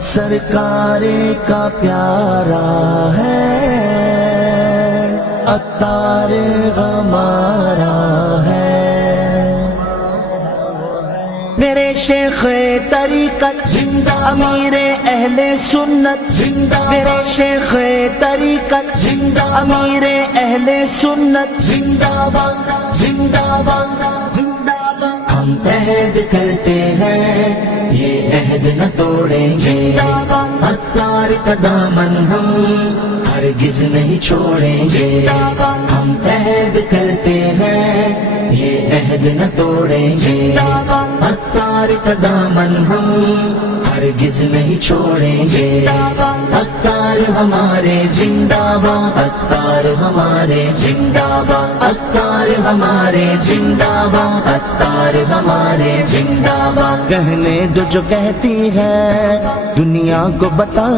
سرکار کا پیارا ہے، عطار ہمارا ہے۔ میرے شیخ طریقت زندہ، امیر اہل سنت زندہ، میرے شیخ طریقت زندہ، امیر اہل سنت زندہ باد، زندہ باد، زندہ باد۔ ہم عہد کرتے ہیں یہ عہد نہ توڑیں گے، عطار کا دامن ہم ہرگز نہیں چھوڑیں گے۔ ہم عہد کرتے ہیں یہ عہد نہ توڑیں گے، عطار کا دامن ہم ہرگز نہیں چھوڑیں گے۔ عطار ہمارے زندہ باد، عطار ہمارے زندہ باد، عطار ہمارے زندہ باد، عطار ہمارے زندہ باد۔ کہنے دو جو کہتی ہے دنیا کو بتا